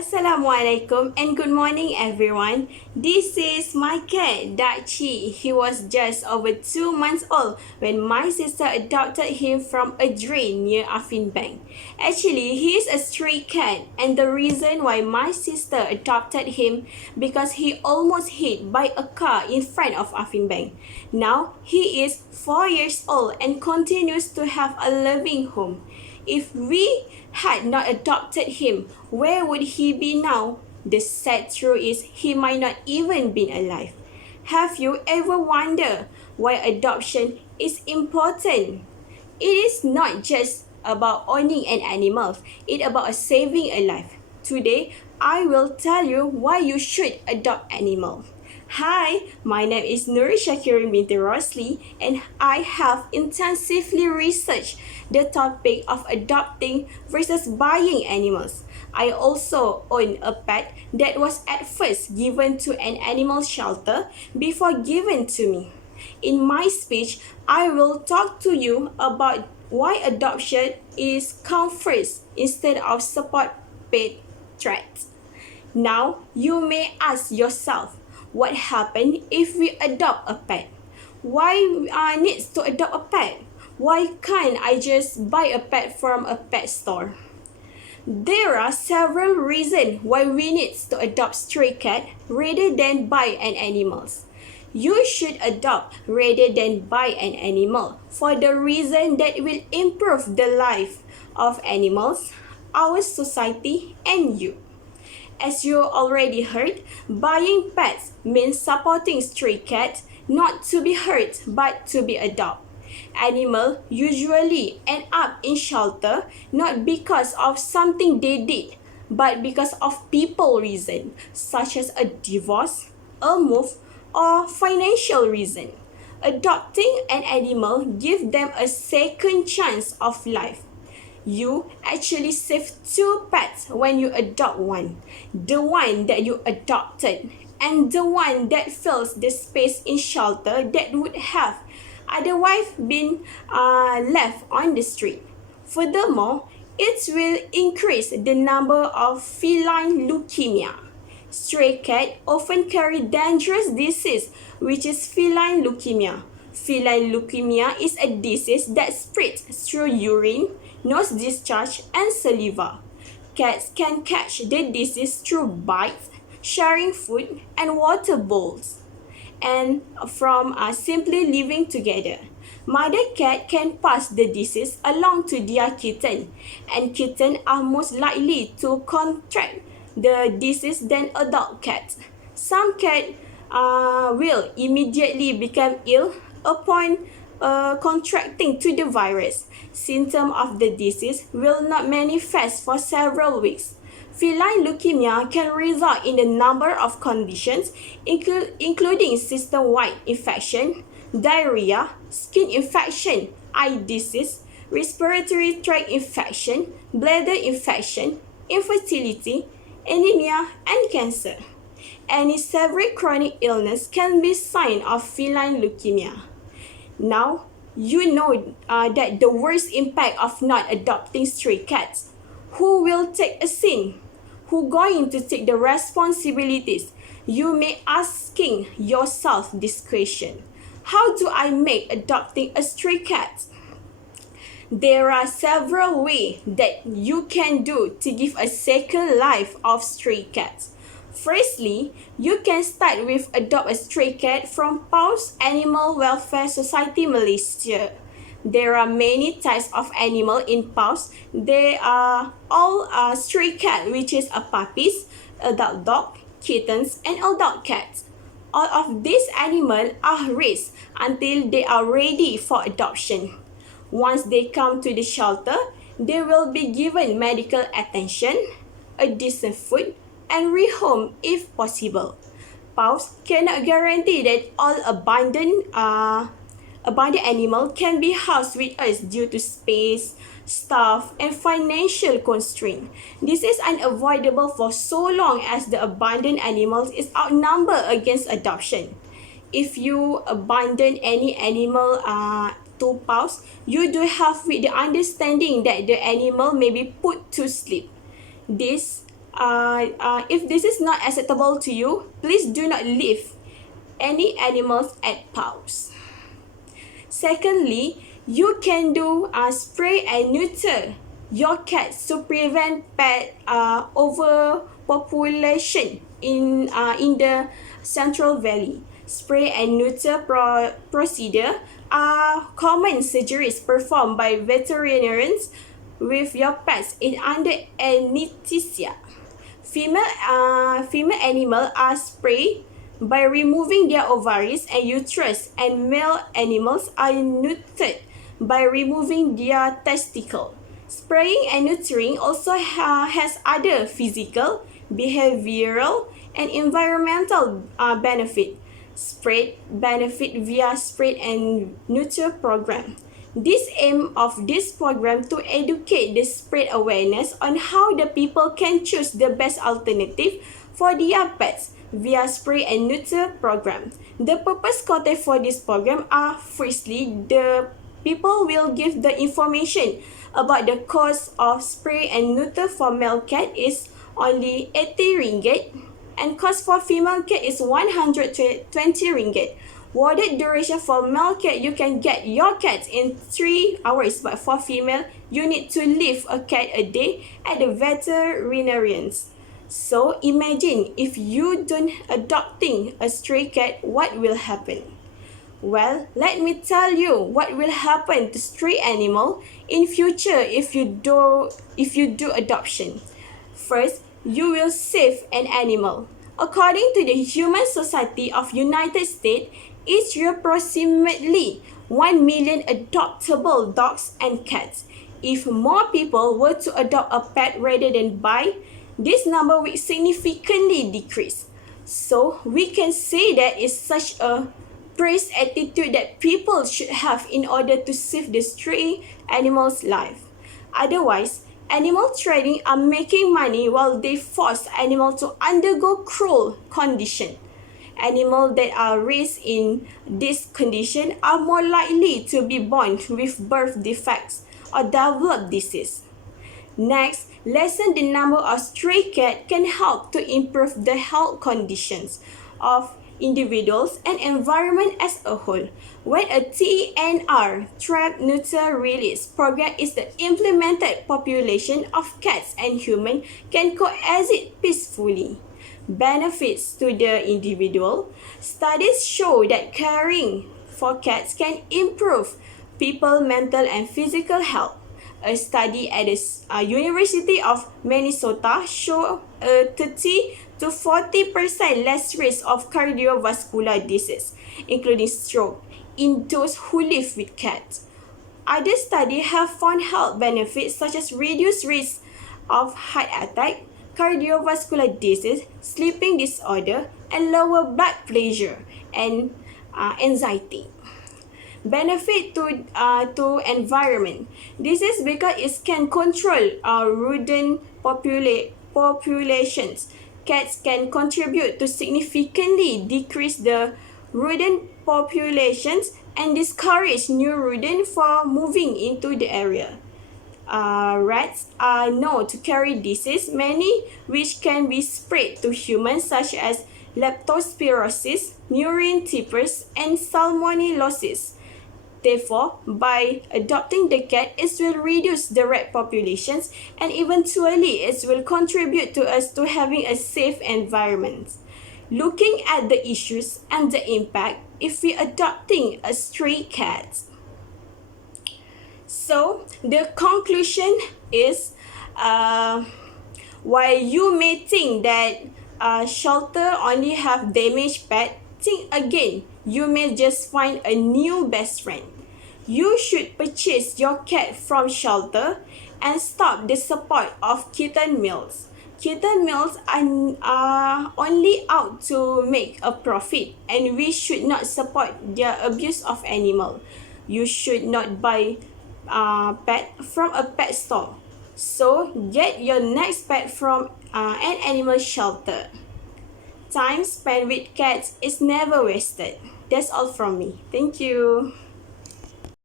Assalamualaikum and good morning everyone. This is my cat, Dachi. He was just over 2 months old when my sister adopted him from a drain near Afin Bank. Actually, he is a stray cat, and the reason why my sister adopted him because he almost hit by a car in front of Afin Bank. Now, he is 4 years old and continues to have a loving home. If we had not adopted him, where would he be now? The sad truth is he might not even be alive. Have you ever wondered why adoption is important? It is not just about owning an animal, it's about saving a life. Today, I will tell you why you should adopt animals. Hi, my name is Syakirin binti ROSLI, and I have intensively researched the topic of adopting versus buying animals. I also own a pet that was at first given to an animal shelter before given to me. In my speech, I will talk to you about why adoption is come first instead of support pet threats. Now, you may ask yourself, what happens if we adopt a pet? Why needs to adopt a pet? Why can't I just buy a pet from a pet store? There are several reasons why we need to adopt stray cat rather than buy an animal. You should adopt rather than buy an animal for the reason that will improve the life of animals, our society, and you. As you already heard, buying pets means supporting stray cats not to be hurt but to be adopted. Animals usually end up in shelter not because of something they did, but because of people reason, such as a divorce, a move, or financial reason. Adopting an animal gives them a second chance of life. You actually save 2 pets when you adopt one. The one that you adopted and the one that fills the space in shelter that would have otherwise been left on the street. Furthermore, it will increase the number of feline leukemia. Stray cats often carry dangerous disease which is feline leukemia. Feline leukemia is a disease that spreads through urine, nose discharge, and saliva. Cats can catch the disease through bites, sharing food and water bowls, and from simply living together. Mother cat can pass the disease along to their kitten, and kittens are most likely to contract the disease than adult cats. Some cats will immediately become ill upon contracting to the virus. Symptoms of the disease will not manifest for several weeks. Feline leukemia can result in a number of conditions, including system-wide infection, diarrhea, skin infection, eye disease, respiratory tract infection, bladder infection, infertility, anemia, and cancer. Any severe chronic illness can be sign of feline leukemia. Now, you know that the worst impact of not adopting stray cats. Who will take a sin? Who going to take the responsibilities? You may asking yourself this question. How do I make adopting a stray cat? There are several ways that you can do to give a second life of stray cats. Firstly, you can start with adopt a stray cat from Paws Animal Welfare Society Malaysia. There are many types of animal in Paws. They are all stray cat, which is a puppies, adult dog, kittens, and adult cats. All of these animals are raised until they are ready for adoption. Once they come to the shelter, they will be given medical attention, a decent food, and rehome if possible. Paws cannot guarantee that all abandoned animal can be housed with us due to space, staff, and financial constraint. This is unavoidable for so long as the abandoned animals is outnumbered against adoption. If you abandon any animal to Paws, you do have with the understanding that the animal may be put to sleep. This If this is not acceptable to you, please do not leave any animals at paws. Secondly, you can do spray and neuter your cats to prevent pet overpopulation in the Central Valley. Spray and neuter procedure are common surgeries performed by veterinarians with your pets in under anesthesia. Female animals are sprayed by removing their ovaries and uterus, and male animals are neutered by removing their testicle. Spraying and neutering also has other physical, behavioral, and environmental benefit. Spread benefit via spray and neuter program. This aim of this program to educate the spread awareness on how the people can choose the best alternative for their pets via spray and neuter program. The purpose quoted for this program are: firstly, the people will give the information about the cost of spray and neuter for male cat is only 80 ringgit, and cost for female cat is 120 ringgit. Warded duration for male cat, you can get your cat in 3 hours, but for female, you need to leave a cat a day at the veterinarians. So imagine if you don't adopting a stray cat, what will happen? Well, let me tell you what will happen to stray animal in future if you do adoption. First, you will save an animal. According to the Human Society of United States, each year approximately 1 million adoptable dogs and cats. If more people were to adopt a pet rather than buy, this number will significantly decrease. So we can say that it's such a praise attitude that people should have in order to save the stray animals' life. Otherwise, animal trading are making money while they force animals to undergo cruel conditions. Animals that are raised in this condition are more likely to be born with birth defects or develop disease. Next, lessen the number of stray cats can help to improve the health conditions of individuals and environment as a whole. When a TNR, Trap, Neuter, Release program is implemented, population of cats and humans can coexist peacefully. Benefits to the individual. Studies show that caring for cats can improve people's mental and physical health. A study at the University of Minnesota showed a 30 to 40% less risk of cardiovascular disease, including stroke, in those who live with cats. Other studies have found health benefits such as reduced risk of heart attack, cardiovascular disease, sleeping disorder, and lower blood pressure and anxiety. Benefit to environment. This is because it can control rodent populations. Cats can contribute to significantly decrease the rodent populations and discourage new rodents from moving into the area. Rats are known to carry disease, many which can be spread to humans, such as leptospirosis, murine typhus, and salmonellosis. Therefore, by adopting the cat, it will reduce the rat populations, and eventually it will contribute to us to having a safe environment. Looking at the issues and the impact if we adopting a stray cat. So, the conclusion is, while you may think that shelter only have damaged pet, think again. You may just find a new best friend. You should purchase your cat from shelter and stop the support of kitten meals. Kitten meals are only out to make a profit, and we should not support their abuse of animal. You should not buy pet from a pet store. So get your next pet from an animal shelter. Time spent with cats is never wasted. That's all from me. Thank you.